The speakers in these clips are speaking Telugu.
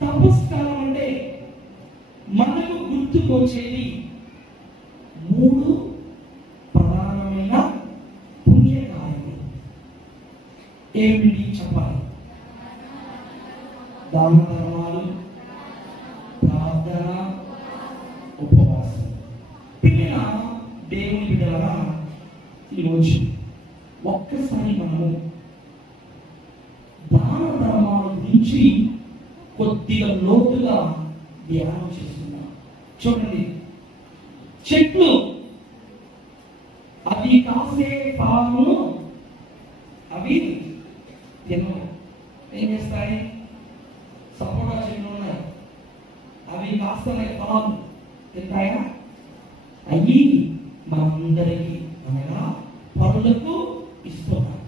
తపస్కాలం అంటే మనకు గుర్తుకొచ్చేది 3 ప్రధానమైన పుణ్యకార్యములు. ఏమిటి చెప్పాలి? దాన ధర్మాలు, ప్రార్థన, ఉపవాసం. పిల్లల దేవుని బిడ్డలారా, ఈరోజు ఒక్కసారి మనము దాన ధర్మాల గురించి కొద్దిగా లోతుగా ధ్యానం చేస్తున్నాం. చూడండి, చెట్లు అవి కాసే ఫలమును అవి తినవు. ఏం చేస్తాయి? సపోటా చెట్లు ఉన్నాయి, అవి కాస్తున్నాయి, ఫలాలు తింటాయా? అవి మనందరికీ అనగా పరులకు ఇస్తున్నారు.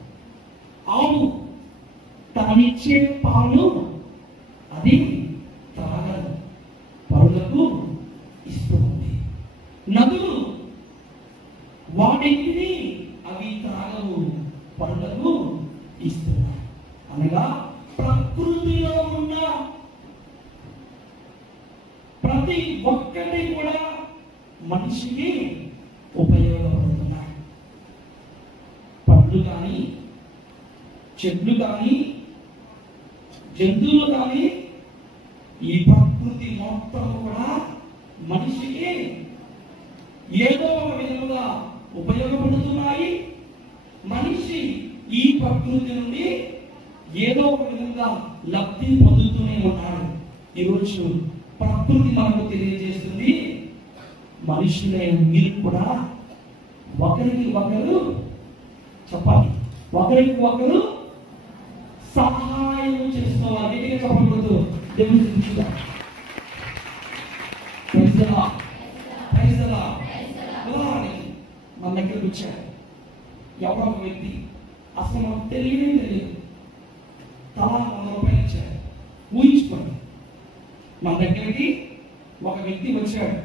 ఆవు తానిచ్చే పాలు అది త్రాగదు, పరులకు ఇస్తుంది. నదులు వాటిని అవి త్రాగవు, పరులకు ఇస్తున్నాయి. అనగా ప్రకృతిలో ఉన్న ప్రతి ఒక్కటి కూడా మనిషికి ఉపయోగపడుతున్నాయి. పండ్లు కానీ, చెట్లు కానీ, జంతువులు కానీ, ఈ ప్రకృతి మొత్తం కూడా మనిషికి ఏదో ఒక విధంగా ఉపయోగపడుతున్నాయి. మనిషి ఈ ప్రకృతి నుండి ఏదో ఒక విధంగా లబ్ధి పొందుతూనే ఉన్నాడు. ఈరోజు ప్రకృతి మనకు తెలియజేస్తుంది, మనుషులైన మీరు కూడా ఒకరికి ఒకరు చెప్పాలి, ఒకరికి ఒకరు సహాయం చేసుకోవాలి. గట్టిగా చెప్పకూడదు. దేవుని స్తుతించుదా. ఉదాహరణకి మన దగ్గరకు వచ్చాడు ఎవరో ఒక వ్యక్తి, అసలు మనకు తెలియదు, తలా 100 రూపాయలు ఇచ్చాడు. ఊహించుకోండి, మన దగ్గరికి ఒక వ్యక్తి వచ్చాడు,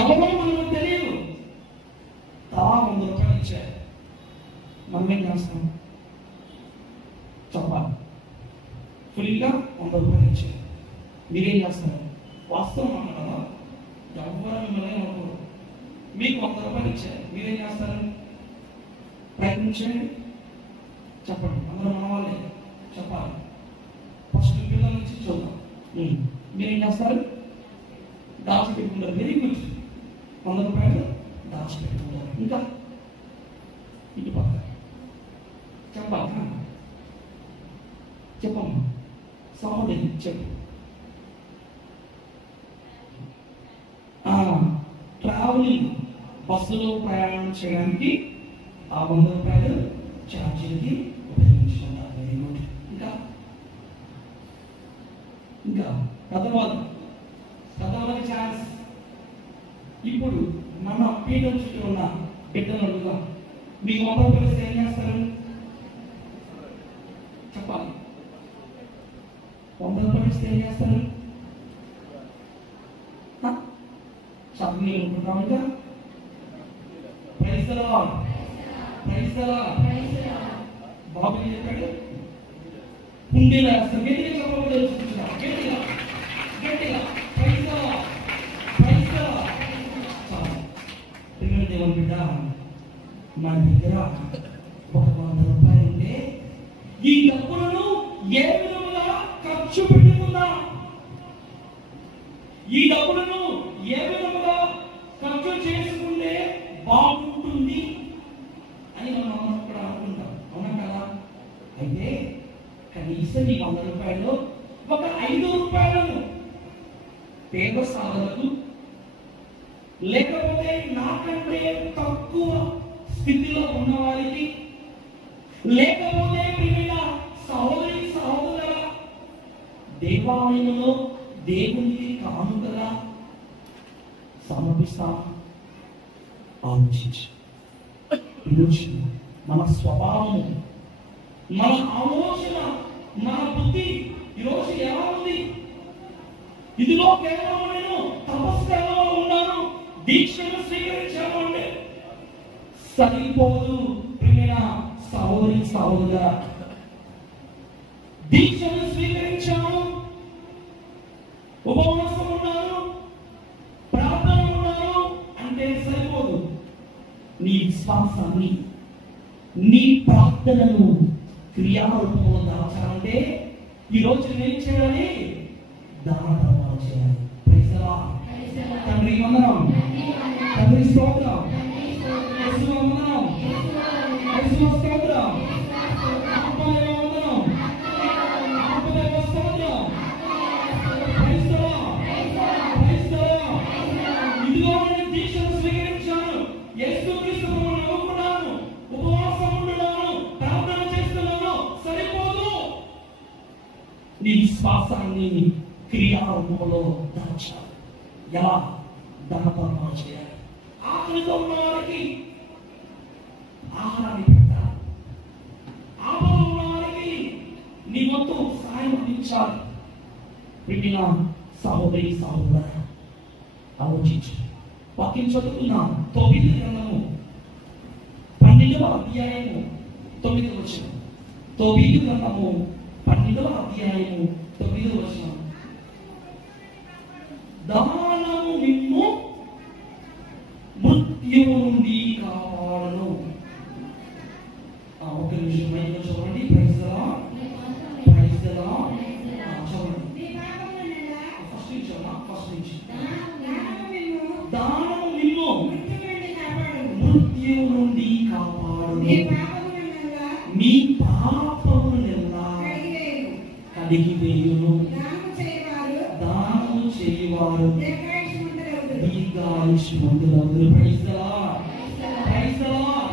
ఎవరో మనకు తెలియదు, తలా 100 రూపాయలు ఇచ్చాడు. మనం ఏం చేస్తాం? చెప్పాలి, ఫుల్గా 100 రూపాయలు ఇచ్చాడు. మీరేం చేస్తారు? వాస్తవం అన్నదా? ఎవరు మిమ్మల్ని అనుకోరు. మీకు 100 రూపాయలు ఇచ్చారు, మీరేం చేస్తారు? ప్రయత్నించండి, చెప్పండి. అందరూ మన వాళ్ళే చెప్పాలి. ఫస్ట్ పిల్లల నుంచి చూద్దాం. మీరేం చేస్తారు? దాచిపెట్టుకుంటారు. Very good. 100 రూపాయలు దాచిపెట్టుకుంటారు. ఇంకా ఇటు పక్క చెప్పాలి. చెప్పమ్మా, సహోదరి చెప్పు. ట్రావెలింగ్, బస్సులో ప్రయాణం చేయడానికి ఆ 100 రూపాయలు ఛార్జీలకి ఉపయోగించుకుంటారు. Very good. ఇంకా ఇంకా పెద్దవాళ్ళకి ఛాన్స్. ఇప్పుడు మన పీఠం చుట్టూ ఉన్న బిడ్డలు అడుగుగా, మీకు 100 రూపాయలు ఏం చేస్తారు? చెప్పాలి. 100 రూపాయలు ఏం చేస్తారు? చదువు అనుకుంటాం. ఇంకా praise the Lord, praise the Lord. బాబు ఏం చెప్పాడు? కుండీలు వేస్తారు. గట్టిగా చెప్పాలి, తెలుసుకుంటా. గట్టిగా గట్టిగా praise the Lord, praise the Lord. ప్రియమైన దేవుని బిడ్డ, మన దగ్గర ఒక 100 రూపాయలు ఉంటే ఈ డబ్బులను ఏ విధంగా ఖర్చు పెట్టుకుందాం? ఈ డబ్బులను ఏ విధంగా ఖర్చు చేసుకుంటే బాగుంటుంది అని మనం కూడా అనుకుంటాం. అవునా కదా? అయితే కనీసం ఈ 100 రూపాయలు ఒక 5 రూపాయలను పేద సాధనకు, లేకపోతే నాకంటే తక్కువ స్థితిలో ఉన్న వారికి, లేకపోతే ప్రియమైన సహోదరి సహోదరుల దేవాలయంలో దేవునికి కానుకగా సమర్పిస్తాం. ఆలోచించి ఈరోజు మన స్వభావము, మన ఆలోచన, మన బుద్ధి ఈరోజు ఎలా ఉంది? ఇదిలో కేవలం నేను తపస్సులో ఉన్నాను, దీక్షను స్వీకరించాను అంటే సరిపోదు. ప్రియమైన సహోదరి సహోదరుల, దీక్షను స్వీకరించాము, నీ విశ్వాసాన్ని, నీ ప్రార్థనను క్రియారూపంలో దాచాలంటే ఈరోజు నేను చేయాలి, దానం చేయాలి. Praise the Lord. తండ్రి వందనం, తండ్రి స్తోత్రం, యేసు వందనం, యేసు స్తోత్రం, ఆత్మదేవ వందనం, ఆత్మదేవ స్తోత్రం. Praise the Lord, praise the Lord. ఇదిగో నేను దీక్షను స్వీకరించాను, యేసుక్రీస్తు ప్రభువును నమ్ముకున్నాను, ఉపవాసం ఉంటున్నాను, ప్రార్థన చేస్తున్నాను, సరిపోదు. నీ విశ్వాసాన్ని క్రియారూపంలో దాచాలి. ఎలా? దానధర్మాలు చేయాలి. ఆకలితో ఉన్న వారికి ఆహారాన్ని పెట్టాలి. ఆపదలో ఉన్న వారికి నీ వంతు సహాయం అందించాలి. పెట్టిన సహోదరి సహోదర ఆలోచించు. వాక్యం చదువుకున్నాం. తోబీతు గ్రంథము 12వ అధ్యాయము 9వ వచనం. తోబీతు గ్రంథము 12వ అధ్యాయము 9వ వచనం. దానము నిన్ను మృత్యువు నుండి కాపాడును. ఒక నిమిషం మైండ్లో చూడండి. Praise the Lord, praise the Lord. చూడండి ఫస్ట్ నుంచి దానము నిన్ను మృత్యువు నుండి కాపాడును. నీ పాపములెల్లా కడిగివేయును. దానము చేయువారు దీర్ఘాయుష్మంతులగుదురు. Praise the Lord, praise the Lord,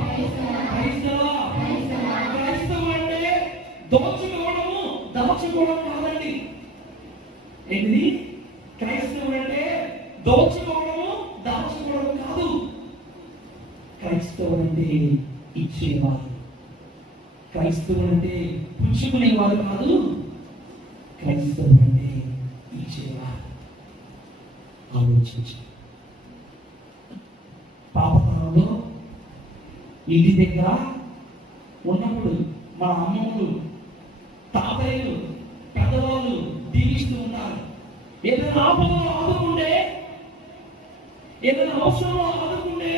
praise the Lord. క్రైస్తవం అంటే దోచుకోవడము, దాచుకోవడం కాదండి. ఏంటి? క్రైస్తవం అంటే దోచుకోవడము, దాచుకోవడం కాదు. క్రైస్తవం అంటే ఇచ్చేవారు. క్రైస్తవం అంటే పుచ్చుకునేవారు కాదు. క్రైస్తవం అంటే ఇచ్చేవారు. ఆలోచించి పాపకాలంలో ఇంటి దగ్గర ఉన్నప్పుడు మా అమ్మమ్మలు, తాతయ్యలు, పెద్దవాళ్ళు దీవిస్తూ ఉంటారు. ఏదైనా ఆపదలో ఆదుకుంటే, ఏదైనా అవసరంలో ఆదుకుంటే,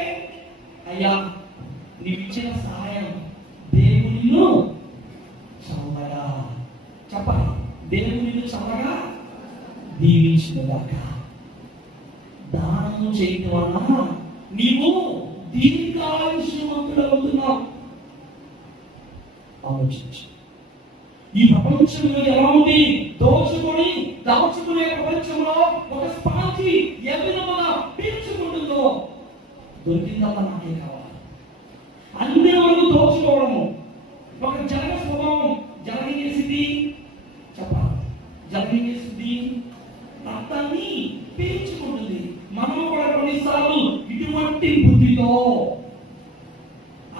అయ్యా నీవు ఇచ్చిన సహాయం దేవుడు నిన్ను చల్లగా, చెప్పాలి, దేవుడు నిన్ను చల్లగా దీవించుగాక. దానము చేయడం వలన నీవు దీర్ఘాయుష్మంతుడవుతున్నావు. ఆలోచించు. ఈ ప్రపంచంలో ఎలా ఉంది? దోచుకొని దాచుకునే ప్రపంచంలో ఒక స్పాంజి ఏ విధంగా పీల్చుకుంటుందో దొరికిందల్లా నాకే కావాలి. అన్ని వరకు దోచుకోవడము ఒక జనక స్వభావం. జనకి చేసింది చెప్పాలి, జనకి చేసింది రక్తాన్ని పీల్చుకుంటుంది. మనం కూడా కొన్నిసార్లు ఇటువంటి బుద్ధితో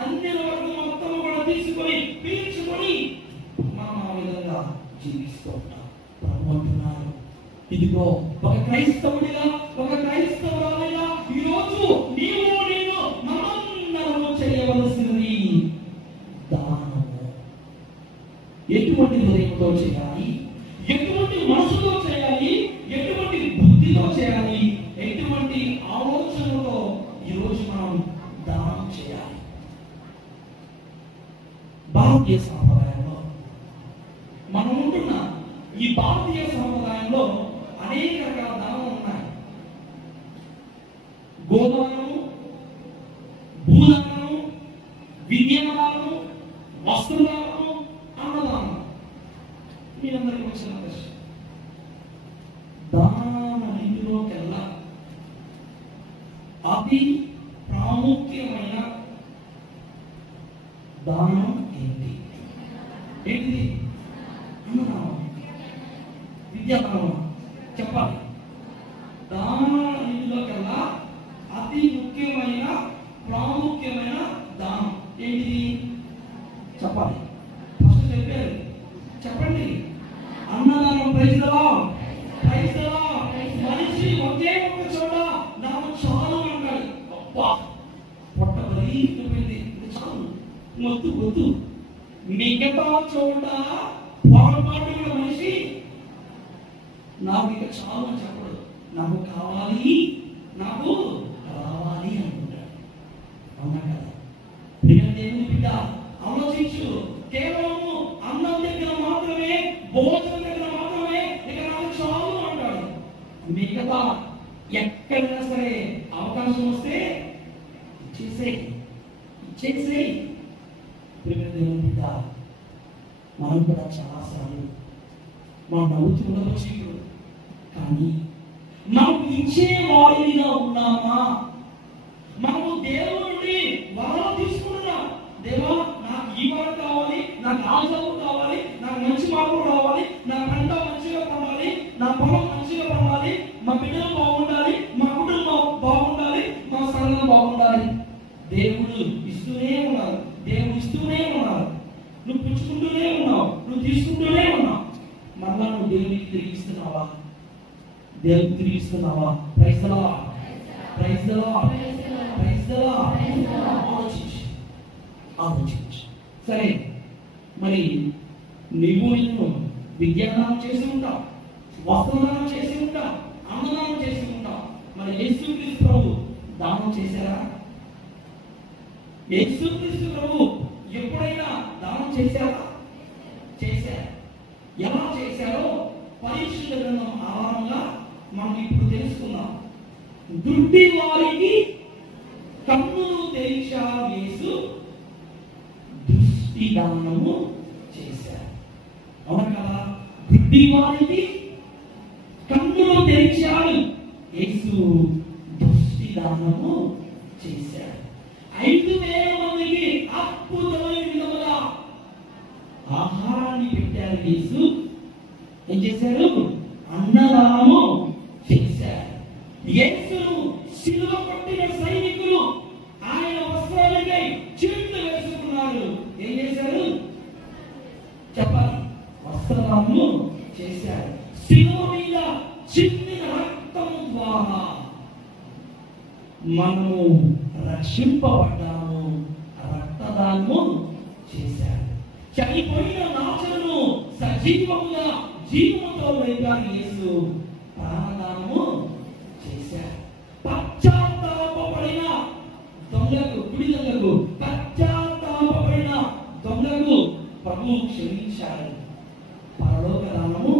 అన్ని వరకు మొత్తం కూడా తీసుకొని పీల్చుకొని మనం ఆ విధంగా జీవిస్తూ ఉంటాం. ప్రభు అంటున్నారు, ఇదిగో ఒక క్రైస్తవుడిగా, ఒక క్రైస్తవురాలిగా ఈరోజు నీవు నేను మనందరము చేయవలసినది దానము. ఎటువంటి హృదయంతో చేయాలి? ఎటువంటి మనసుతో చేయాలి? ఎటువంటి బుద్ధితో చేయాలి? ఎటువంటి ఆలోచనతో ఈరోజు మనం దానం చేయాలి? భారతీయ సాంప్రదాయంలో మనం ఉంటున్న ఈ భారతీయ సాంప్రదాయంలో అనేక రకాల దానాలు ఉన్నాయి. గోదానము, భూదానము, విద్యాదానము, వస్త్రదానము, అన్నదానం. మీ అందరికీ వచ్చిన ప్రశ్న, దానాలన్నింటిలోకెల్లా అతి ప్రాముఖ్యమైన దానం ఏంటి? ఏంటిది? అన్నదానం, విద్యాదానం. చెప్పాలి. దానాలన్నింటిలోకెల్లా అతి ముఖ్యమైన ప్రాముఖ్యమైన దానం ఏంటిది? చెప్పాలి. ఫస్ట్ చెప్పారు, చెప్పండి. అన్నదానం. Praise the Lord, praise the Lord. మనిషి ఒకే ఒక చోట నాకు చాలు అంటాడు. అబ్బా పొట్ట బలిపోయింది, చాలు, వద్దు వద్దు. మిగతా చోట పొరపాటుగా మనిషి నాకు ఇక చాలు అని చెప్పడు. నాకు కావాలి, నాకు రావాలి అనుకుంటాడు. అవునా కదా? భోజనం దగ్గర మాత్రమే ఇక నాకు చాలు అంటాడు. మిగతా ఎక్కడైనా సరే అవకాశం వస్తే ఇచ్చేసేయి. మనం కూడా చాలాసార్లు మనం నవ్వుతుండవచ్చు, కానీ మనం ఇచ్చే వారిగా ఉన్నామా? మనము దేవుడి నుండి వరాలు తీసుకుంటున్నాం. దేవా, నాకు ఈ వరం కావాలి, నాకు ఆ చదువు కావాలి, నాకు మంచి మార్పులు రావాలి, నా పంట మంచిగా పండాలి, నా పొలం మంచిగా పండాలి, మా బిడ్డలు బాగుండాలి, మా కుటుంబం బాగుండాలి, మా సంఘం బాగుండాలి. దేవుడు ఇస్తూనే ఉన్నారు, దేవుడు ఇస్తూనే ఉన్నారు. నువ్వు పుచ్చుకుంటూనే ఉన్నావు, నువ్వు తీసుకుంటూనే ఉన్నావు. మళ్ళా నువ్వు దేవునికి తిరిగిస్తున్నావా? దేవునికి తిరిగిస్తున్నావా? Praise the Lord, praise the Lord, praise the Lord. ఆలోచించు. సరే, మరి నేను విద్యాదానం చేసి ఉంటావు, వస్త్రదానం చేసి ఉంటావు, అన్నదానం చేసి ఉంటావు. మరి యేసుక్రీస్తు ప్రభు దానం చేశారా? యేసుక్రీస్తు ప్రభు ఎప్పుడైనా దానం చేశారా? చేశారు. ఎలా చేశారో పరిశుద్ధ గ్రంథం ఆధారంగా మనం ఇప్పుడు తెలుసుకుందాం. గుడ్డి వారికి కన్నులు తెరిచారు యేసు, దృష్టి దానము చేశారు. అవును కదా? గుడ్డి వారికి కన్నులు తెరిచారు యేసు, దృష్టి దానము చేశారు. 5,000 మందికి అద్భుతమైన విధముగా ఆహారాన్ని పెట్టారు యేసు. ఏం చేశారు? అన్నదానము చేశారు. యేసును సిలువ కొట్టిన సైనికులు ఆయన వస్త్రాలకై చిందులు వేసుకున్నారు. ఏం చేశారు చెప్పాలి? వస్త్రదానము చేశారు. సిలువ మీద చిందిన రక్తం ద్వారా మనము రక్షింపబడ్డాము. రక్తదానము చేశారు. చనిపోయిన నాచను సజీవముగా జీవముతో లేపారు యేసు. ప్రాణదానము చేశారు. పశ్చాత్తాపపడిన దొంగకు, కుడి దొంగకు, పశ్చాత్తాపపడిన దొంగకు ప్రభువు క్షమించారు. పరలోక దానము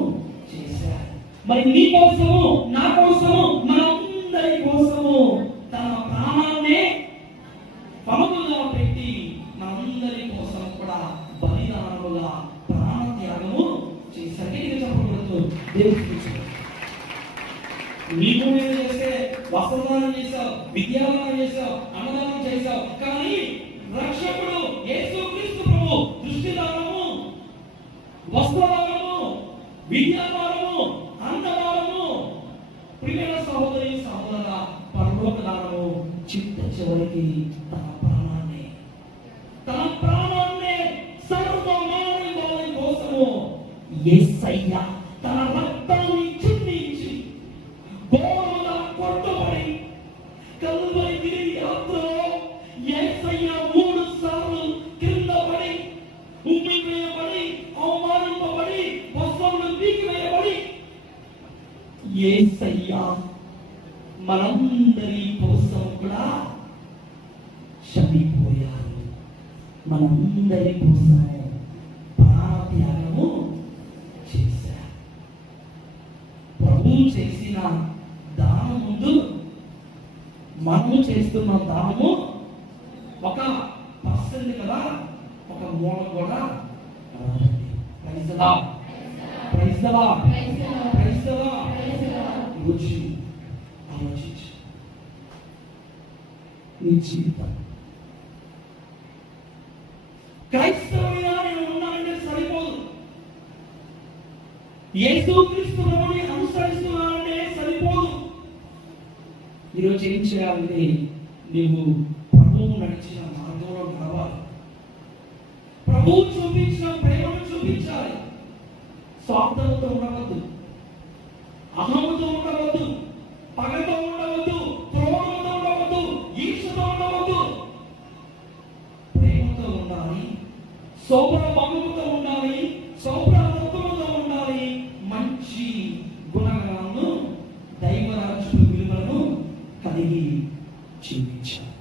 చేశారు. మరి నీ కోసము, నా కోసము, మనందరి కోసము తన ప్రాణాన్నే పమముగా పెట్టి మనందరి కోసం కూడా బలిదానముగా ప్రాణ త్యాగము చేశారు. దేవుడు నీకు నేను చేస్తే వస్త్రదానం చేశావు, విద్యాదానం చేశావు, అన్నదానం చేశావు, కానీ రక్షకుడు యేసుక్రీస్తు ప్రభు దృష్టిదానము, వస్త్రదానము, విద్యాదానము, అన్నదానము, ప్రియమైన సహోదరి సహోదర, పరలోక దానము, చిట్ట చివరికి తన ప్రాణాన్నే సర్వమానవాళి వారి కోసము యేసయ్య తన రక్తాన్ని చిందించి ఘోరముగా కొట్టబడి కల్వరి గిరి యాత్రలో యేసయ్య 3 సార్లు కింద పడి, ఉమ్మివేయబడి, అవమానింపబడి, వస్త్రములు పీకివేయబడి యేసయ్య మనందరి కోసం కూడా చనిపోయారు. మనందరి కోసం ప్రాణత్యాగము చేశారు. ప్రభువు చేసిన దానం ముందు మనము చేస్తున్న దానము ఒక పర్సెంట్ కదా, ఒక మూల కూడా praise the Lord, praise the Lord, praise the Lord. రోజు ఆలోచించు నీ జీవితం. క్రైస్తవునిగా నేను ఉన్నానంటే సరిపోదు. యేసుక్రీస్తు ప్రభువుని అనుసరిస్తున్నానంటే సరిపోదు. ఈరోజు ఏం చేయాలంటే నీవు ప్రభువు నడిచిన మార్గంలో నడవాలి. ప్రభువు చూపించిన ప్రేమను చూపించాలి. స్వార్థంతో ఉండవద్దు, అహంతో ఉండవద్దు, పగతో ఉండవద్దు, క్రోధంతో ఉండవద్దు, ఈర్ష్యతో ఉండవద్దు. ప్రేమతో ఉండాలి, సౌభ్ర భంగముతో ఉండాలి, సౌభ్ర తత్వముతో ఉండాలి. మంచి గుణగణాలను, దైవరాజ్య విలువలను కలిగి జీవించాలి.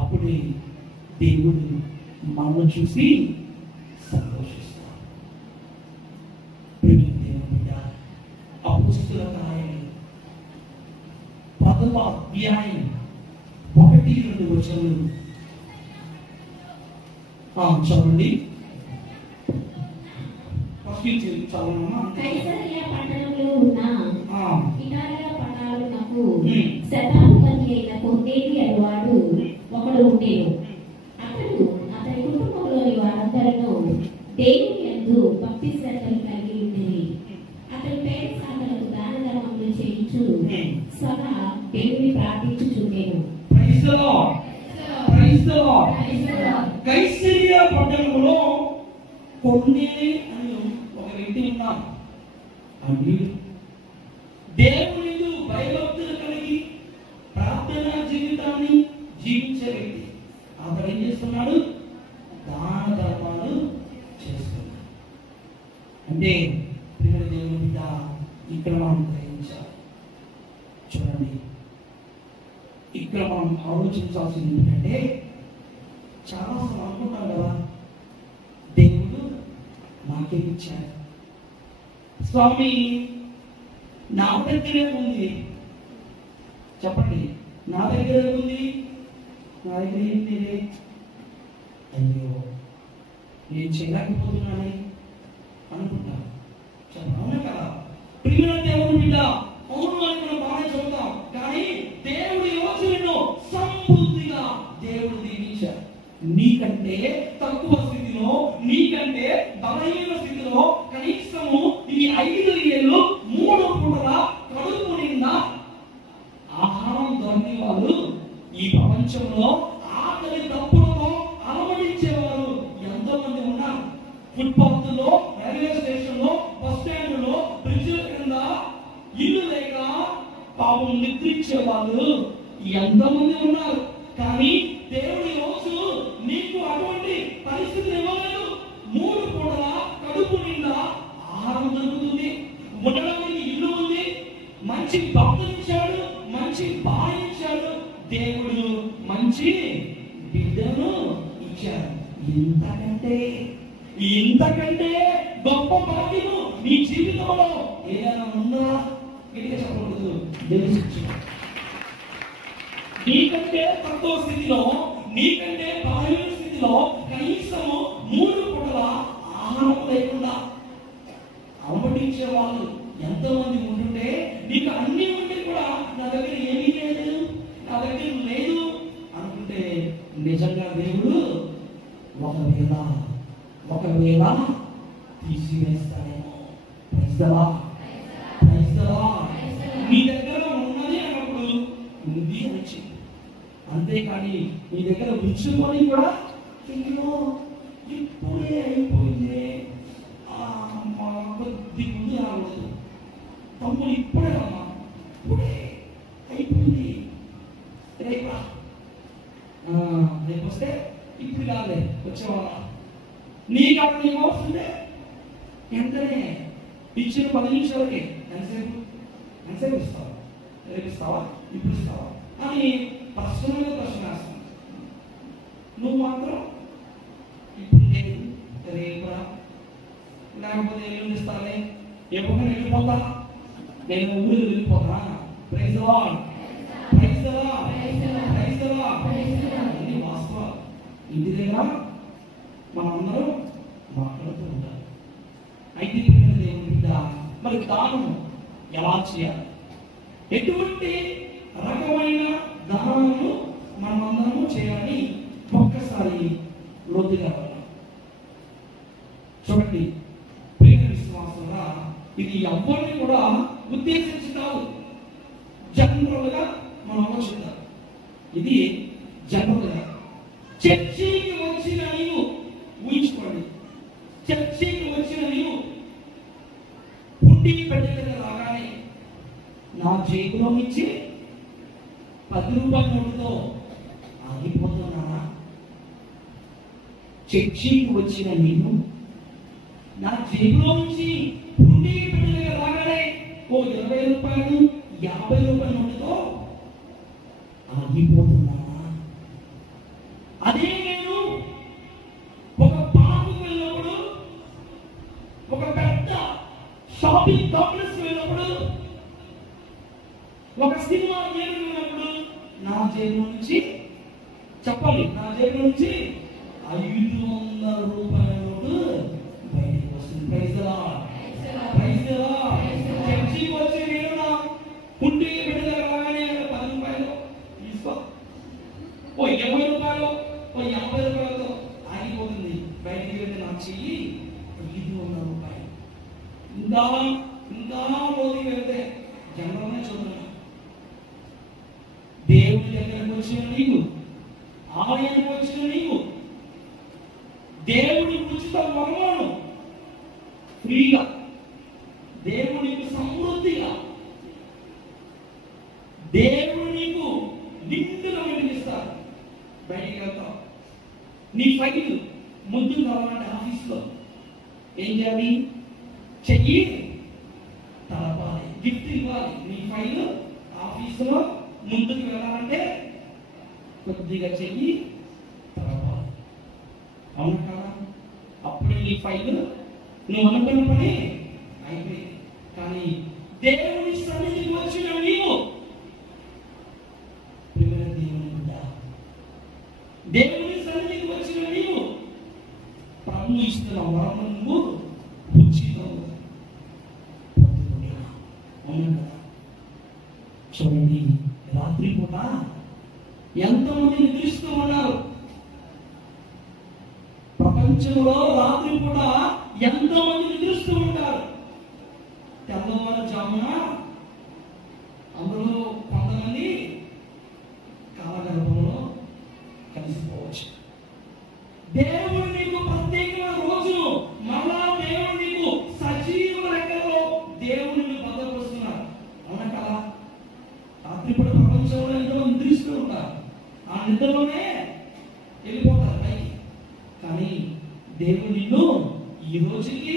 అప్పుడే దేవుడు మనల్ని చూసి సంతోషిస్తాడు. అపోస్తలుల కార్యములు 10వ అధ్యాయం 1-2 వచనములు చదవండి. కైసరియా పట్టణంలో ఉన్న ఇటాలియా పట్టణాలకు శతాధిపతి అయిన కొర్నేలి అనేవాడు ఒకడు ఉండేను. అతడు అతని కుటుంబంలోని వారందరిలో దేవుని యందు భక్తి శ్రద్ధలు కలిగి ఉండేది. అతని పేద సాధనకు దాన ధర్మములు చేయించు సదా దేవుని ప్రార్థించుచుండెను. కైసరియా పట్టణంలో కొర్నేలి అని ఒక వ్యక్తి ఉన్నారు. అని దేవుని భయభక్తులు కలిగి ప్రార్థనా జీవితాన్ని జీవించే వ్యక్తి. అతడు ఏం చేస్తున్నాడు? దాన ధర్మాలు చేస్తున్నాడు. అంటే ప్రియమైన దేవుని బిడ్డ, ఇక్కడ మనం గ్రహించాలి. చూడండి, ఇక్కడ మనం ఆలోచించాల్సింది ఏంటంటే, చాలా అనుకుంటాం కదా, దేవుడు నాకేమిచ్చాడు, స్వామి నా దగ్గరే ఉంది. చెప్పండి, నా దగ్గరే ఉంది, నా దగ్గర ఏం లేదే, అయ్యో నేను చేయలేకపోతున్నానే అనుకుంటా. అవునా కదా? ప్రియమైన దేవుని బిడ్డ, అవును అని మనం బాగా చదువుతాం, కానీ దేవుడి యోచనను సమృద్ధిగా దేవుడు దీవించాడు. నీకంటే తక్కువ స్థితిలో, నీకంటే బలహీన స్థితిలో కనీసము ఈ 5 ఏళ్ళు 3 పూటల కడుపు నిండా ఆహారం దొరకని వాళ్ళు ఈ ప్రపంచంలో ఆకలి తప్పులతో అలమటించేవారు ఎంతో మంది ఉన్నారు. ఫుట్పాత్ లో, రైల్వే స్టేషన్ లో, బస్ స్టాండ్ లో, బ్రిడ్జిల కింద ఇల్లు లేక పాపం నిద్రించే వాళ్ళు ఎంతో మంది ఉన్నారు. కానీ దేవుడి రోజు నీకు అటువంటి పరిస్థితులు ఇవ్వలేదు. 3 పూటల కడుపు నిండా ఆహారం దొరుకుతుంది, ఉండడానికి ఇల్లు ఉంది, మంచి భక్తునిచ్చాడు, మంచి భార్య ఇచ్చాడు, దేవుడు మంచి బిడ్డను ఇచ్చాడు. ఇంతకంటే గొప్ప భాగ్యము నీ జీవితంలో ఏదైనా ఉందా? గట్టిగా చెప్పకూడదు. నీకంటే తక్కువ స్థితిలో, నీకంటే బలహీన స్థితిలో కనీసము 3 పూటల ఆహారం లేకుండా అలమటించే వాళ్ళు ఎంతమంది ఉంటుంటే, నీకు అన్ని ఉంటే కూడా నా దగ్గర ఏమీ లేదు, నా దగ్గర లేదు అనుకుంటే, నిజంగా దేవుడు ఒకవేళ తీసివేస్తాడేమో. నీ దగ్గర ఉన్నది అన్నప్పుడు ఉంది అని, అంతేకాని నీ దగ్గర ఉంచుకొని కూడా ఇప్పుడే అయిపోయింది, కొద్ది ముందు రావద్దు, తమ్ముడు ఇప్పుడే అమ్మా, ఇప్పుడే అయిపోయింది, రేపు వస్తే ఇప్పుడు కాదే వచ్చేవాళ్ళ నీకు అక్కడ నీకు వస్తుందే వెంటనే ఇచ్చిన 10 నిమిషాలకి ఎంతసేపు ఇస్తావా, రేపు ఇస్తావా, ఇప్పుడు ఇస్తావా అని ప్రశ్న వేస్తాను. నువ్వు మాత్రం ఇప్పుడు లేదు, రేపు లేకపోతే ఎల్లుండి ఇస్తానే, ఎప్పుడు వెళ్ళిపోతా, నేను ఊరికి వెళ్ళిపోతా. Praise the Lord, praise the Lord, praise the Lord. ఇది వాస్తవం. ఇంటి దగ్గర మనందరం మాట్లాడుతూ ఉంటాం. అయితే దేవుని బిడ్డ, మరి దానం ఎలా చేయాలి, ఎటువంటి రకమైన దానము మనమందరము చేయాలని ఒక్కసారి లోతుగా వెళ్ళాం. చూడండి, ప్రేమ విశ్వాసంగా ఇది ఎవరిని కూడా ఉద్దేశించి కాదు, జనరల్ గా మనం ఆలోచిద్దాం. ఇది జనరల్ గా చర్చికి వచ్చిన నీవు ఊహించుకోండి, చర్చికి వచ్చిన నీవు పుట్టికి పెట్టలేక రాగానే నా జేబులో ఇచ్చి 10 రూపాయల నోటుతో ఆగిపోతున్నానా? చర్చికి వచ్చిన నేను నా జేబులో నుంచి పుట్టికి పెట్టలేక రాగానే ఓ 20 రూపాయలు 50 రూపాయల నోటుతో ఆగిపోతున్నానా? అదే నేను ఒక పార్కు వెళ్ళినప్పుడు, ఒక పెద్ద షాపింగ్ కాంప్లెక్స్ వెళ్ళినప్పుడు ఎప్పుడు? ఒక సినిమా ఏమైనప్పుడు నా జేబు నుంచి చెప్పాలి, నా జేబు నుంచి 500 రూపాయల నోటు బయటికి వస్తుంది. Praise the Lord, praise the Lord. చర్చికి వచ్చి నేను నా కుంటికి బిడ్డగా రాగానే 10 రూపాయలు తీసుకో, ఓ 20 రూపాయలు, ఓ 50 రూపాయలతో ఆగిపోతుంది. బయటికి వెళ్తే నా చెయ్యి 500 రూపాయలు. ఇంకా ఇంకా లోతుకి వెళ్తే జనరల్గా చూద్దాం. దేవుడి దగ్గరకు వచ్చిన నీకు, ఆలయానికి వచ్చిన నీకు, దేవుడి ఉచిత వరములను ఫ్రీగా, దేవుడు నీకు సమృద్ధిగా, దేవుడు నీకు నిండుగా వినిపిస్తాడు. బయటికి వెళ్తావు, నీ ఫైల్ ముందు కావాలంటే ఆఫీస్లో ఏం చేయాలి? చెయ్యి తలపాలి, గిఫ్ట్ ఇవ్వాలి. నీ ఫైల్ ఆఫీసులో ముందుకు వెళ్ళాలంటే కొద్దిగా చెయ్యి తలపాలి. అవును కదా? అప్పుడు నీ ఫైల్ నువ్వు అనుకున్న పని అయిపోయింది. కానీ దేవుని సన్నిధికి వచ్చిన నీవు, దేవుని సన్నిధికి వచ్చిన నీవు ప్రభు ఇస్తున్న వరము నువ్వు ఉచితంగా పొందుకుంటున్నావు. అవును కదా? చూడండి, రాత్రి పూట ఎంతమంది నిద్రిస్తూ ఉన్నారు? ప్రపంచంలో రాత్రి పూట ఎంతమంది నిద్రిస్తూ ఉంటారు? తెల్లవారుజామున అందులో కొంతమంది కాలగర్భంలో కలిసిపోవచ్చు. దేవుడు నీకు ప్రత్యేకమైన రోజును, మళ్ళా దేవుడు నీకు సజీవ లెక్కలో దేవుడిని భద్రపరుస్తున్నారు. అవునా కదా? రాత్రిపూట ప్రపంచంలో ఎంతో నిద్రిస్తూ ఉంటారు, ఆ నిద్రలోనే వెళ్ళిపోతారు పైకి. కానీ దేవుడు నిన్ను ఈ రోజుకి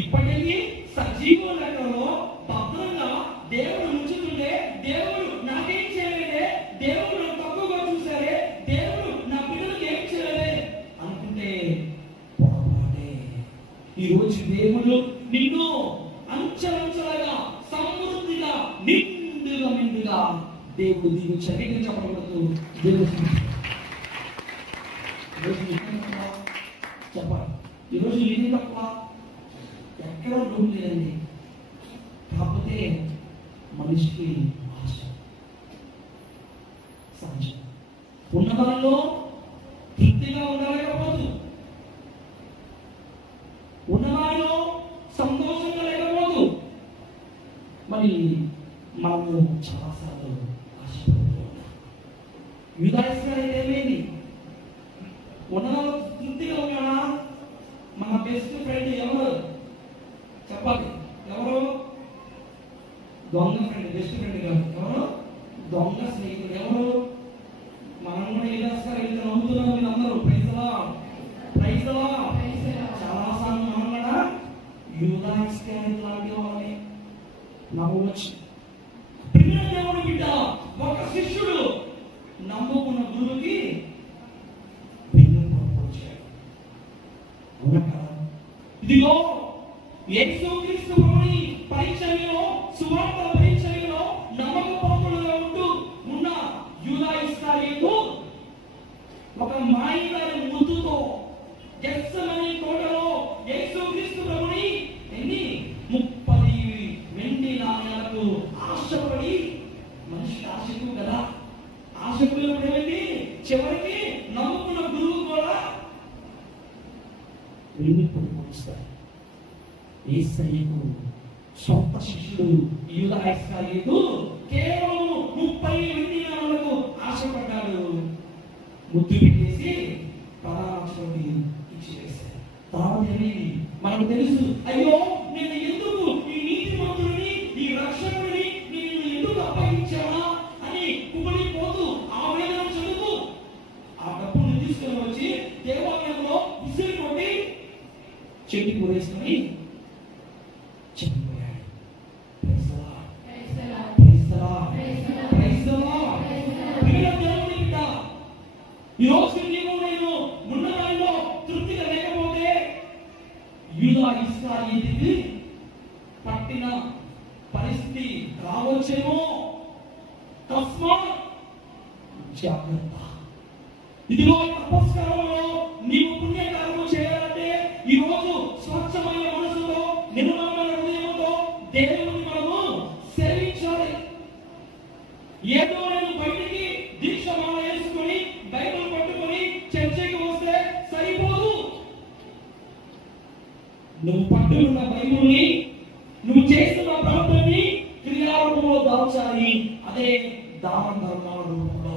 ఇప్పటికీ సజీవ లెక్కలో భద్రంగా దేవుడు ఉంచుతుంటే, దేవుడు నాకేం చేయలేదే, దేవుడు నన్ను తక్కువగా చూసారే, దేవుడు నా పిల్లలకి ఏం చేయలేదే అనుకుంటే పొరపాటే. ఈరోజు దేవుడు నిన్ను అంచెలంచెలుగా సమృద్ధిగా నిండుగా దేవుడు దీవించారు. చెప్పకూడదు దేవుడు చెప్పాలి. ఈరోజు ఇది తక్కువ, ఎక్కడ లోటు లేదండి. కాకపోతే మనిషికి ఆశ సహజం. ఉన్నదానిలో తృప్తిగా ఉండలేకపోతు, ఉన్నదానిలో సంతోషంగా లేకపోదు. మరి మనము చాలాసార్లు ఆశపడుతూ ఉన్నాం. యూదాయిస్కారి ఏమైంది? ఉన్నదానిలో తృప్తిగా ఉన్నాడా? మన బెస్ట్ ఫ్రెండ్ ఎవరు చెప్పాలి? ఎవరు? దొంగ ఫ్రెండ్. బెస్ట్ ఫ్రెండ్ కాదు, ఎవరు? దొంగ స్నేహితుడు. ఎవరు? మనం కూడా యూదాయిస్కారి అయితే నమ్ముతున్నాం. మీరు అందరూ praise the Lord, praise the Lord. చాలాసార్లు మనం కూడా యూదాయిస్కారి లాంటి వాళ్ళని నమ్మవచ్చు. ప్రియ దేవుని బిడ్డ, ఒక శిష్యుడు నమ్ముకున్న గురువుకి ఇదిగో యేసుక్రీస్తు ప్రభుని పరిచర్యలో, సువార్త పరిచర్యలో నమ్మకపరులుగా ఉంటూ ఉన్న యూదా ఇస్కరియోతు ఒక మాయగారి ముద్దుతో గెత్సేమనీ తోటలో యేసుక్రీస్తు ప్రభుని 30 వెండి నాణేలకు ఆశపడి, మనిషి ఆశకు కదా, ఆశకు ఏమైంది? చివరికి నమ్ముకున్న గురువు కూడా వెళ్ళిపోతారు. యేసయ్యకు సొంత శిష్యుడు యూదా ఇస్కరియోతు కేవలం 30 వెండి నాణేలకు ఆశపడ్డాడు. ముద్దు పెట్టేసి పరామర్శలోకి ఇచ్చివేశారు. తర్వాత ఏమైంది మనకు తెలుసు. అయ్యో, నేను ఎందుకు ఈ నీతిమంతుడిని, ఈ రక్షకుడిని నేను ఎందుకు అప్పగించానా అని కుమిలిపోతూ ఆవేదన చెందుతూ ఆ డబ్బును తీసుకొని వచ్చి దేవాలయంలో విసిరి కొట్టి చెట్టు కూరేసుకొని చనిపోయాడు. Praise the Lord, praise the Lord, praise the Lord. ప్రియ దేవుని బిడ్డ, ఈ రోజు నీవు నేను ఉన్నదానిలో తృప్తిగా లేకపోతే యూదా ఇస్కరియోతుకి పట్టిన పరిస్థితి రావచ్చేమో. తస్మాత్ జాగ్రత్త. ఇదిగో తపస్కాలంలో నీవు పుణ్యకార్యము చేయాలంటే ఈ రోజు స్వచ్ఛమైన మనసుతో నిర్మలమైన హృదయంతో దేవుని మనము సేవించాలి. ఏదో నేను బయటికి దీక్షమాల వేసుకొని బైబిల్ పట్టుకొని చర్చకి వస్తే సరిపోదు. నువ్వు పట్టుకున్న బైబిల్ని, నువ్వు చేస్తున్న ప్రార్థనని క్రియారూపంలో దాల్చాలి. అదే దాన ధర్మాల రూపంలో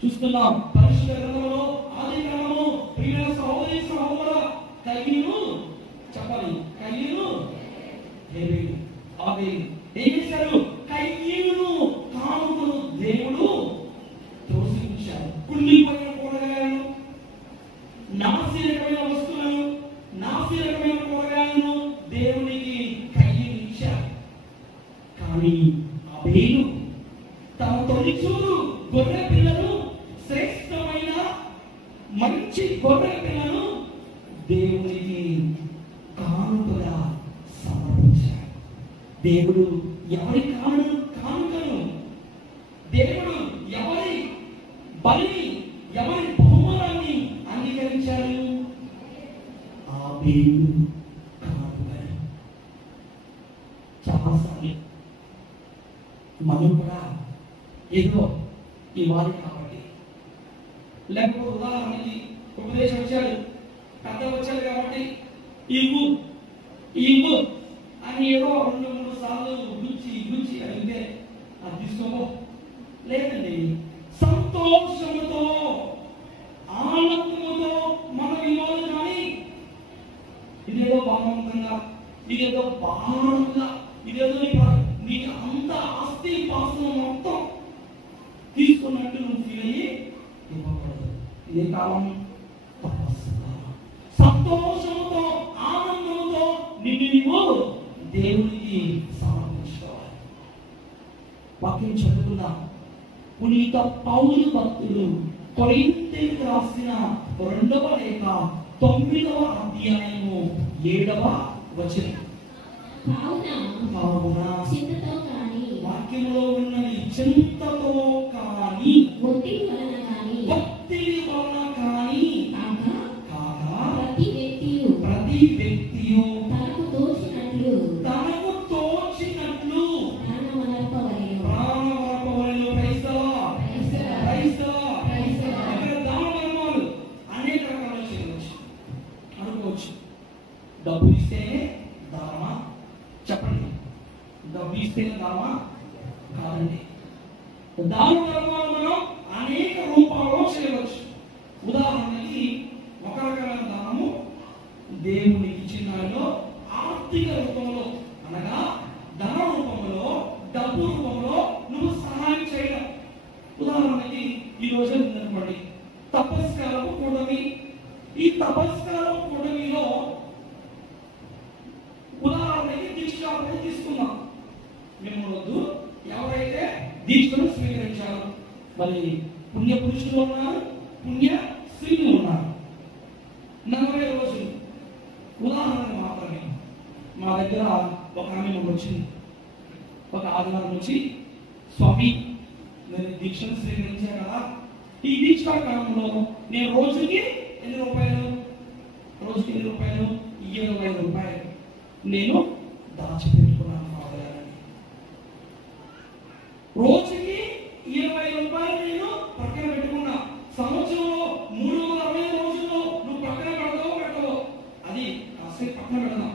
చూస్తున్నాం. పరిశుద్ధ గ్రంథంలో ఆదికాండము ప్రియ సహోదరి సహోదర కయ్యను చెప్పాలి. కయ్యను హేబేలు ఆబేలు ఏం చేశారు? కయ్యను కానుకను దేవుడు త్రోసిపుచ్చాడు. కుళ్ళిపోయిన కూరగాయలను, నాసిరకమైన వస్తువులను, నాసిరకమైన కూరగాయలను దేవునికి కయ్యను ఇచ్చాడు. కానీ ఆబేలు తన తొలిచూరు గొర్రె పిల్లను, శ్రేష్టమైన మంచి గొర్రె పిల్లను దేవునికి కానుకగా సమర్పించాడు. దేవుడు ఎవరి కానుకను, దేవుడు ఎవరి బలిని, ఎవరి బహుమానాన్ని అంగీకరించాడు? ఆబేలు కానుకను. చాలాసార్లు మనం కూడా ఏదో ఇవ్వాలి కాబట్టి, లేకపోతే ఉదాహరణకి ఉపదేశం వచ్చాడు, పెద్ద వచ్చాడు కాబట్టి ఇవ్వు ఇవ్వు అని ఏదో 2-3 సార్లు గుచ్చి అడిగితే అది తీసుకోమో. లేదండి, సంతోషముతో ఆనందముతో మనం ఇవ్వాలి. కానీ ఇదేదో బలవంతంగా, ఇదేదో భారంగా, ఇదేదో నీకు అంత ఆస్తి పాస్తులు మొత్తం తీసుకున్నట్టు నువ్వు ఫీల్ అయ్యి ఇవ్వకూడదు. ఇదే కాలం తపస్సు కాలం. సంతోషంతో ఆనందంతో నీవు దేవునికి సమర్పించుకోవాలి. వాక్యం చదువుతున్నా. పునీత పౌలు భక్తుడు కొరింథీయులకు రాసిన 2వ లేఖ 9వ అధ్యాయము 7వ వచనం. కావున చింతతో కానీ, వాక్యంలో ఉన్నది చింతతో కానీ, ఒత్తిడి వలన కానీ, కాగా ప్రతి వ్యక్తియు తనకు తోచినట్లు ప్రాణవలెను. దానధర్మాలు అనేక రకాలు చేయవచ్చు. అనుకోవచ్చు, డబ్బు ఇస్తేనే దానమా? చెప్పండి, డబ్బు ఇస్తేనే దానమా? కాదండి. దాన ధర్మాలు మనం అనేక రూపాల్లో చేయవచ్చు. ఉదాహరణకి ఒక రకమైన దానము దేవునికి ఇచ్చిన దానిలో ఆర్థిక రూపంలో, అనగా ధన రూపంలో, డబ్బు రూపంలో నువ్వు సహాయం చేయడం. ఉదాహరణకి ఈ రోజు ఉందనుకోండి, తపస్కారపు కూటమి. ఈ తపస్కారపు కూటమిలో ఉదాహరణకి దీక్షాపడి తీసుకుందాం. మేము వద్దు, ఎవరైతే దీక్షను స్వీకరించారు, మరి పుణ్య పురుషులు ఉన్నారు, పుణ్య స్త్రీలు ఉన్నారు. 40 రోజులు ఉదాహరణ మాత్రమే. మా దగ్గర ఒక ఆమె వచ్చింది, ఒక ఆదివారం నుంచి, స్వామి నేను దీక్షను స్వీకరించాను కదా, ఈ దీక్షా కాలంలో నేను రోజుకి ఎన్ని రూపాయలు? రోజుకి 20 రూపాయలు నేను దాచిపెట్టుకున్నాను ఫాదర్ గారు. రోజుకి 20 రూపాయలు నేను పక్కన పెట్టుకున్నా. సంవత్సరంలో 365 రోజుల్లో నువ్వు పక్కన పెట్టవో అది కాసేపు పక్కన పెడదాం.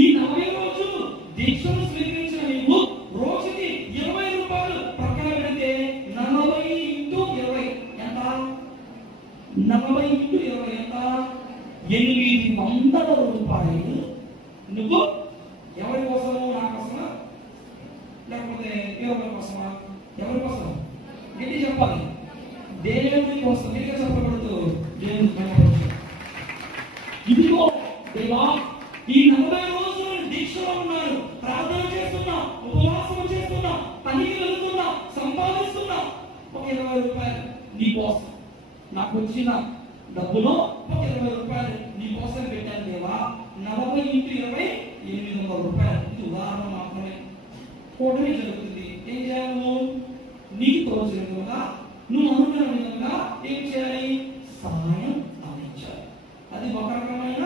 ఈ 40 రోజులు దీక్షను స్వీకరించిన నీవు రోజుకి 20 రూపాయలు పక్కన పెడితే 40 × 20 ఎంత? 40 × 20 ఎంత? 800 రూపాయలు నువ్వు ఎవరి కోసము? నా కోసమా? లేకపోతే ఎవరి కోసమా? ఎవరి కోసం? ఏంటి చెప్పాలి? దేవుని కోసం. నీకు చెప్పకూడదు, దేవుని కోసం. ఇదిగో దేవా, ఈ 40 రోజులు దీక్షలో ఉన్నాను, ప్రార్థన చేస్తున్నా, ఉపవాసం చేస్తున్నా, పనికి వెళ్తున్నా, సంపాదిస్తున్నా. ఒక 20 రూపాయలు నీ కోసం, నాకు వచ్చిన డబ్బులో ఒక 20 రూపాయలు నీ కోసం పెట్టాను దేవా. 40 × 20 800 రూపాయలు. ఇది ఉదాహరణ మాత్రమే. కూటమి జరుగుతుంది. ఏం చేయాలి? నీకు తోచిన విధంగా, నువ్వు అనుకున్న విధంగా ఏం చేయాలి? సహాయం అందించాలి. అది ఒక రకమైన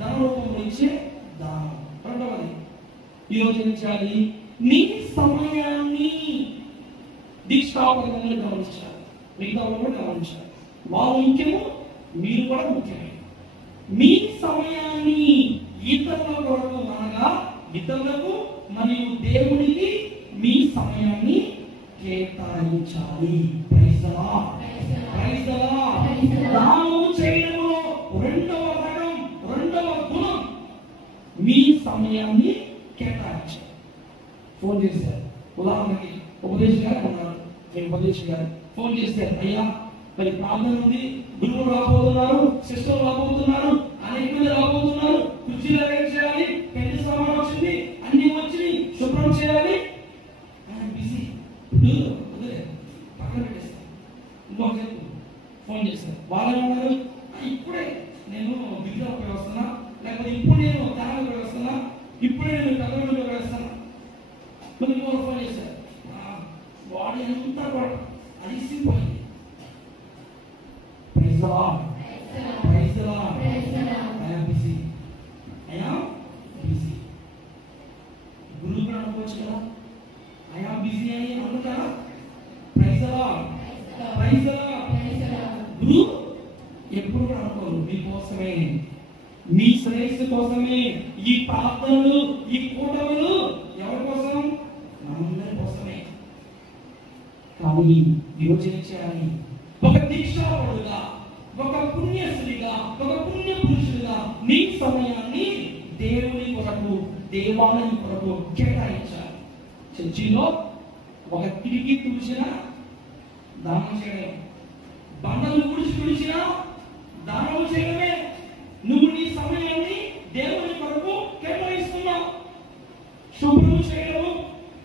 ధన రూపంలో ఇచ్చే దానం. రెండవది, ఈరోజు ఏం చేయాలి? నీ సమయాన్ని దీక్షాపరంగా గమనించాలి. మిగతా వాళ్ళు కూడా గమనించాలి. వాళ్ళు ముఖ్యము, మీరు కూడా ముఖ్యమే. మీ సమయాన్ని ఇతరుల కొరకు, అనగా ఇతరులకు మరియు దేవునికి మీ సమయాన్ని కేటాయించాలి. Praise the Lord. Praise the Lord. దానము చేయడంలో రెండవ రకం, రెండవ గుణం మీ సమయాన్ని కేటాయించాలి. ఫోన్ చేశారు, ఉదాహరణకి ఉపదేశం గారు ఉన్నారు, నేను ఉపదేశం గారు ఫోన్ చేశారు, అయ్యా మరి ప్రార్థన ఉంది, గురువులు రాబోతున్నారు, సిస్టర్లు రాబోతున్నారు, అనేక మంది రాబోతున్నారు, కుర్చీలు అరేంజ్ చేయాలి, పెళ్లి సామాన్ వచ్చింది, అన్ని వచ్చి శుభ్రం చేయాలి, బిజీ. పక్కన పెట్టేస్తాను. ఇంకొక ఫోన్ చేశారు, వాళ్ళు ఏమన్నారు? ఇప్పుడే నేను విగ్రహం ఉపయోగిస్తున్నా, లేకపోతే ఇప్పుడు నేను తాళం ఉపయోగిస్తున్నా, ఇప్పుడే నేను కథలు ఉపయోగిస్తున్నా. కొన్ని ఇంకొక ఫోన్ చేశారు, బాడీ అంతా కూడా అలిసిపోయింది. Praise the Lord. Praise the Lord. I am busy. I am busy. గురువు కూడా అనుకోవచ్చు కదా, I am busy అని అనుకుంటారా? Praise the Lord. Praise the Lord. గురువు ఎప్పుడు కూడా అనుకోరు, మీకోసమే, మీ శ్రేయస్సు కోసమే ఈ ప్రార్థనలు, ఈ కూటములు ఎవరి కోసం? మనందరి కోసమే. కానీ ఈరోజు ఏం చేయాలి? ఒక దీక్షాపరుడుగా, ఒక పుణ్యశ్రీగా, ఒక పుణ్య పురుషుడిగా నీ సమయాన్ని దేవుని కొరకు, దేవాలయం కొరకు కేటాయించాలి. చర్చిలో ఒక కిటికీ తుడిచినా దానం చేయడం, బండలు తుడిచినా దానం చేయడమే. నువ్వు నీ సమయాన్ని దేవుని కొరకు కేటాయిస్తున్నావు. శుభ్రం చేయడము,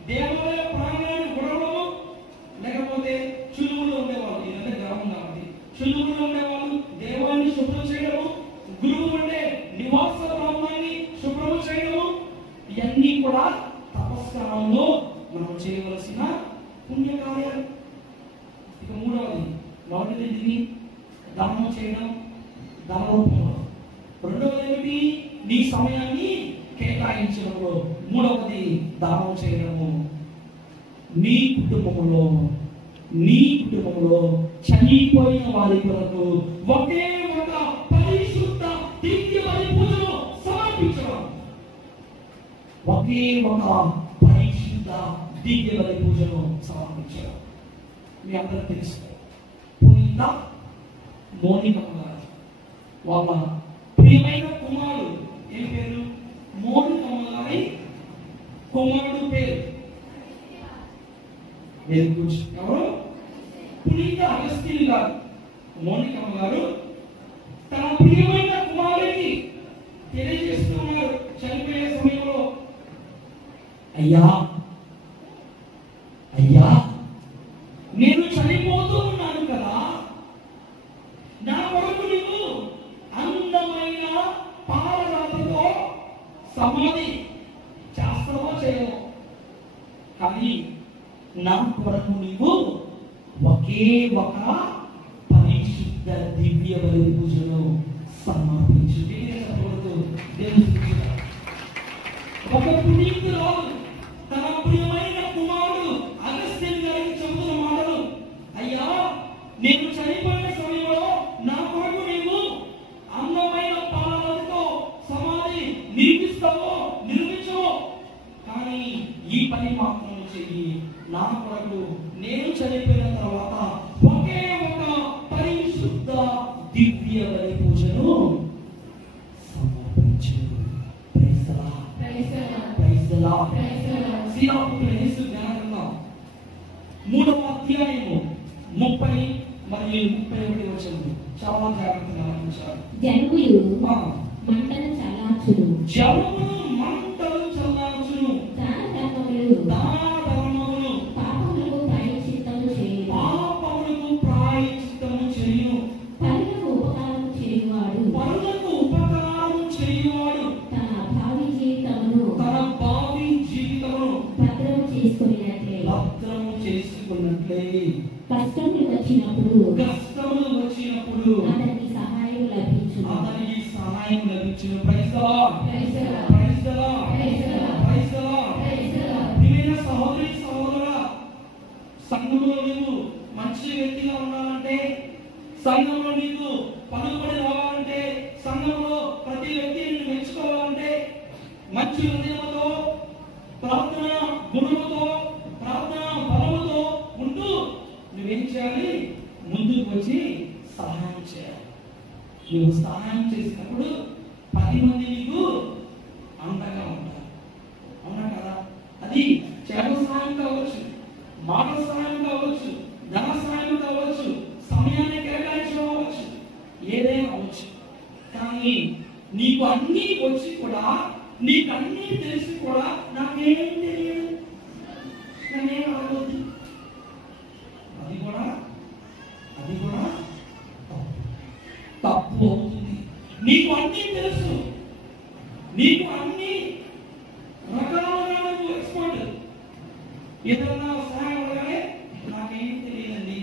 దేవాలయ ప్రాంగణాన్ని గొడవడము, లేకపోతే చులువులో ఉండేవాళ్ళు, ఇదంతా గ్రామం కాబట్టి చులువులో ఉండేవాళ్ళు దేవాన్ని శుభ్రం చేయడము, గురువు ఉండే నివాస ప్రాంతాన్ని శుభ్రం చేయడము, ఇవన్నీ కూడా తపస్కాలంలో మనం చేయవలసిన పుణ్యకార్యాలు. ఇక మూడవది, మొదటిది ఇది దానం చేయడం ధన రూపంలో, రెండవది ఏమిటి? నీ సమయాన్ని కేటాయించడంలో, మూడవది దానం చేయడము. నీ కుటుంబంలో చనిపోయిన వారి కొరకు ఒకే ఒక పరిశుద్ధ దివ్య బలి పూజను సమర్పించడం. ఒకే ఒక పరిశుద్ధ దివ్య బలి పూజను సమర్పించడం. మీ అందరూ తెలుసు, పునీత మోనికమ్మ గారు వాళ్ళ ప్రియమైన కుమారుడు ఏం పేరు? మోనికమ్మ గారి కుమారుడు పేరు ఎవరు? పునీత అగస్టిన్ గారు. మోనికమ్మ గారు తన ప్రియమైన కుమారుడికి తెలియజేస్తున్నారు చనిపోయే సమయంలో, అయ్యా అయ్యా నేను చనిపోతూ ఉన్నాను కదా, నా కొరకు నువ్వు అందమైన పాలరాతతో సమాధి చేస్తావో చేయవో, కానీ నా కొరకు నీవు ఒకే ఒక పరిశుద్ధ దివ్య బలి పూజను సమర్పించు. ఒక పునీతురాలు తన ప్రియమైన కుమారుడు అగస్టిన్ గారికి చెబుతున్న మాటలు, అయ్యా నేను చనిపోయిన సమయంలో నా కొరకు నీవు అందమైన పాలతో సమాధి నిర్మిస్తావో నిర్మించవో, కానీ ఈ పని మాత్రం చెయ్యి. నా కొరకు నేను చనిపోయిన తర్వాత ఒకే ఒక పరిశుద్ధ దివ్య బలి పూజను సమర్పించు. Praise the Lord. Praise the Lord. శ్రీరాముడు యేసు జ్ఞానం 3వ అధ్యాయము 30 మరియు 31 వచనం చాలా జాగ్రత్తగా ఆలోచించాలి. జనములు మంటలు చల్లార్చును, జనములు మంటలు చల్లార్చును, దాన ధర్మములు పాపములకు ప్రాయశ్చిత్తము చేయును, పరులకు ఉపకారము చేయువాడు తన భావి జీవితమును భద్రము చేసుకున్నట్లే కష్టములు వచ్చినప్పుడు అతనికి సహాయం లభించును. అతనికి సహాయం లభించును. Praise the Lord. Praise the Lord. Praise the Lord. Praise the Lord. ప్రియమైన సహోదరి సహోదరుడా, సంఘంలో నీవు మంచి వ్యక్తిగా ఉండాలంటే, సంఘంలో నీకు పలుకుబడి రావాలంటే, సంఘంలో ప్రతి వ్యక్తిని మెచ్చుకోవాలంటే, మంచి హృదయంతో, ప్రార్థన గుణముతో, ప్రార్థన బలముతో ఉంటూ నువ్వేం చేయాలి? ముందుకు వచ్చి సహాయం చేయాలి. నువ్వు సహాయం చేసినప్పుడు 10 మంది నీకు అండగా ఉంటారు. అవునా కదా? అది చేత సహాయం కావచ్చు, మాట సహాయం కావచ్చు, ధన సహాయం కావచ్చు, సమయాన్ని కేటాయించడం అవ్వచ్చు, ఏదైనా అవ్వచ్చు. కానీ నీకు అన్నీ వచ్చి కూడా, నీకు అన్నీ తెలిసి కూడా నాకేం తెలియదు, నాకేం అవ్వదు, అది కూడా తప్పు అవుతుంది. నీకు అన్నీ తెలుసు, నీకు అన్ని రకాలుగా నువ్వు ఎక్స్పర్ట్, ఏదన్నా సహాయం అడగానే నాకేం తెలియదండి,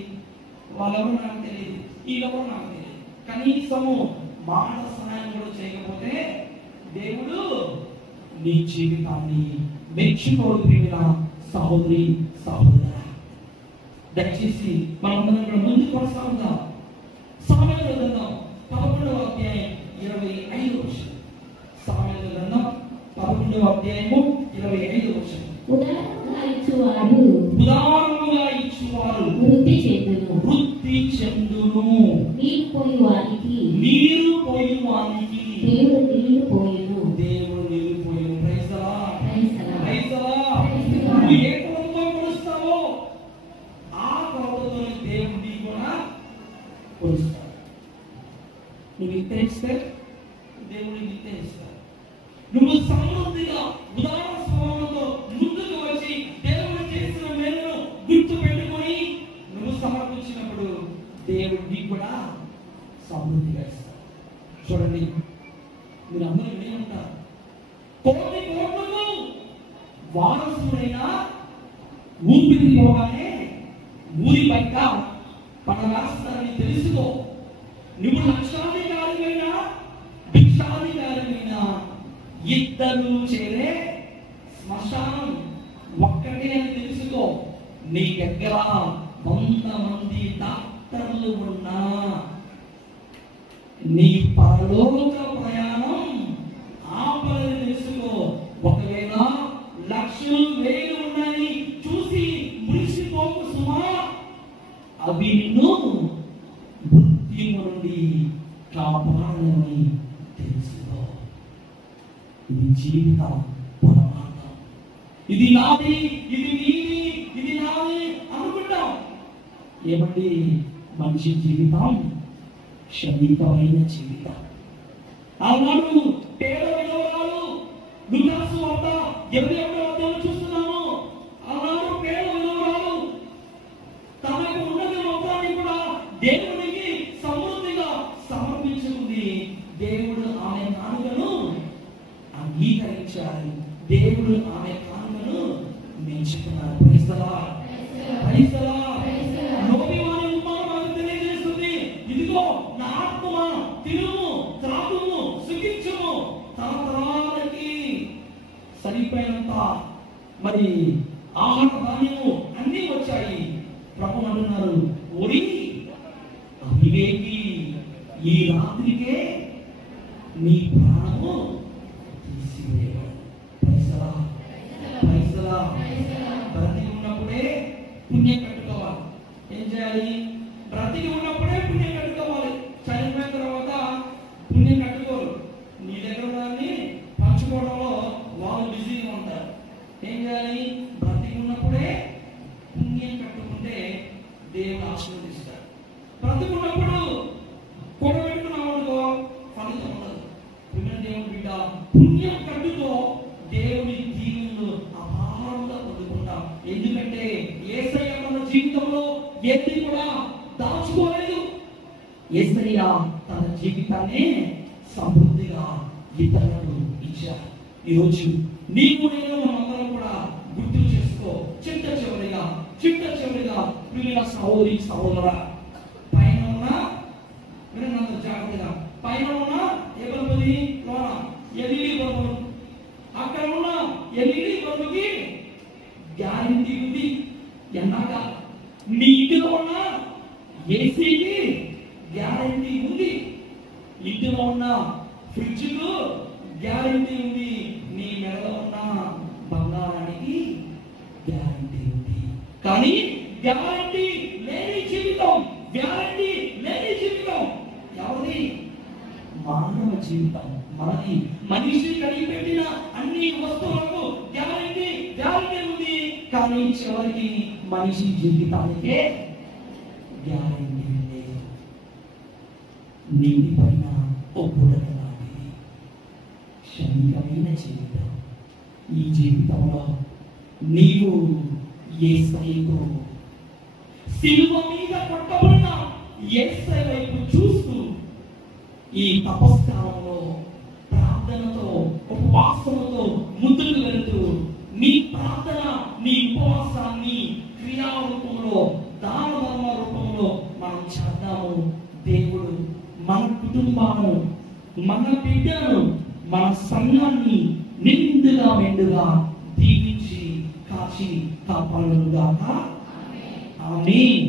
వాళ్ళెవరు నాకు తెలియదు, వీళ్ళెవరు నాకు తెలియదు, కనీసము మాట సహాయం కూడా చేయకపోతే దేవుడు నీ జీవితాన్ని మెచ్చుకోడు. ప్రియమైన సహోదరి సహోదరుడా, దయచేసి మనమందరం కూడా ముందుకు కొనసాగుదాం. సామెతల గ్రంథం 11వ అధ్యాయం 25వ వచనం. సామెతల గ్రంథం 11వ అధ్యాయము 25వ వచనం. ఉదారముగా ఇచ్చువారు వృద్ధి చెందును. నీరు పోయి వారికి దేవుడు నీళ్లు పోయును. Praise the Lord. Praise the Lord. నువ్వు ఏ కొలతతో కొలుస్తావో ఆ కొలతతో దేవుడిని కూడా కొలుస్తాడు. నువ్వు విత్తనిస్తే దేవుడిని విత్తనిస్తాడు. నువ్వు సమృద్ధిగా ఉదార స్వభావంతో ముందుకు వచ్చి దేవుడు చేసిన మేలును గుర్తు పెట్టుకొని నువ్వు సమర్పించినప్పుడు దేవుడిని కూడా సమృద్ధిగా ఇస్తాడు. చూడండి, మీరు అందరూ వినే ఉంటారు, కోటి కోట్లకు వారసుడైన ఊపిరి పోగానే ఊరి బయట పడరాస్తారని తెలుసుకో. నువ్వు లక్షాధికారిమైనా భిక్షాధికారిమైనా ఇద్దరు చేరే శ్మశానం ఒక్కటే అని తెలుసుకో. నీ దగ్గర 100 మంది డాక్టర్లు ఉన్నా నీ పరలోక ప్రయాణం ఆపలని తెలుసుకో. ఒకవేళ లక్షలు వేలు ఉన్నాయి చూసి మురిసిపోకు సుమా, అవి నిన్ను మృత్యువు నుండి కాపాడని తెలుసుకో. ఇది జీవిత పరమార్థం. ఇది నాది, ఇది నీది, ఇది నాది అనుకుంటాం. ఏమండి, మంచి జీవితం క్షణికమైన జీవితం. ఆనాడు పేద విధవరాలు లూకాసు వార్త 21వ అధ్యాయం చూస్తున్నాము. ఆనాడు పేద విధవరాలు తనకు ఉన్నది మొత్తాన్ని కూడా దేవునికి సమృద్ధిగా సమర్పించుకుంది. దేవుడు ఆమె కానుకను అంగీకరించాడు. దేవుడు ఆమె కానుకను మెచ్చుకున్నాడు. Praise the Lord. Praise the Lord. నోబివాని ఉపమానం తెలియజేస్తుంది. ఇదిగో నా ఆత్మ తినుము, త్రాగుము, సుఖించుము, తరతరాలకి సరిపోయినంత మరి ఆహార ధాన్యము అన్నీ వచ్చాయి. ప్రభు అంటున్నారు, ఓరి అవివేకి, ఈ రాత్రికే నీ ప్రాణము తీసివేయబడు. Praise the Lord. Praise the Lord. బ్రతికి ఉన్నప్పుడే పుణ్యం కట్టుకోవాలి. ఏం చేయాలి? బ్రతికి ఉన్నప్పుడే పుణ్యం కట్టుకోవాలి. చనిపోయిన తర్వాత పుణ్యం కట్టుకోరు. నీ దగ్గర దాన్ని పంచుకోవడంలో వాళ్ళు బిజీగా ఉంటారు. ఏం చేయాలి? బ్రతికి ఉన్నప్పుడే పుణ్యం కట్టుకుంటే దేవుడు ఆశీర్వదిస్తాడు. బ్రతుకున్నప్పుడు కూడబెట్టుకున్నామనుకో ఫలితం ఉండదు. దేవుని బిడ్డ, పుణ్యం కట్టుకో, దేవుని దీవెనలు అపారంగా పొందుకుంటాం. ఎందుకంటే యేసయ్య తన జీవితంలో ఏది కూడా దాచుకోలేదు. యేసయ్య తన జీవితాన్ని సమృద్ధిగా ఇతరులకు ఇచ్చారు. ఈరోజు నీవు నేను మనందరం కూడా గుర్తు చేసుకో. చిట్ట చివరిగా సహోదరా, పైన ఉన్న వినండి జాగ్రత్తగా, పైన ఉన్న ఏ బల్బుది లోన ఎల్ఈడి బల్బు, అక్కడ ఉన్న ఎల్ఈడి బల్బుకి గ్యారంటీ ఉంది. ఎన్నాక నీ ఇంటిలో ఉన్న ఏసీకి గ్యారంటీ ఉంది, ఇంటిలో ఉన్న ఫ్రిడ్జ్కు గ్యారంటీ ఉంది, నీ మెడలో ఉన్న బంగారానికి గ్యారంటీ ఉంది. కానీ గ్యారంటీ లేని జీవితం, గ్యారంటీ లేని జీవితం ఎవరిది? మానవ జీవితం మనది. మనిషి కలిగి పెట్టిన అన్ని వస్తువులకు గ్యారంటీ ఉంది, కానీ చివరికి మనిషి జీవితానికే గ్యారంటీ లేదు. నీటి పైన ఒప్పుడక లాంటిది క్షణికమైన జీవితం. ఈ జీవితంలో నీవు యేసయ్యకు సిలువ మీద కొట్టబడిన యేసయ్య వైపు చూస్తూ ఈ తపస్కాలంలో ప్రార్థనతో ఉపవాసంతో ముందుకు వెళ్తూ నీ ప్రార్థన నీ ఉపవాసాన్ని క్రియా రూపంలో దాన ధర్మ రూపంలో మనం చేద్దాము. దేవుడు మన కుటుంబాలను, మన బిడ్డలను, మన సంఘాన్ని నిండుగా మెండుగా దీవించి కాచి కాపాడుగాక. ఆమేన్.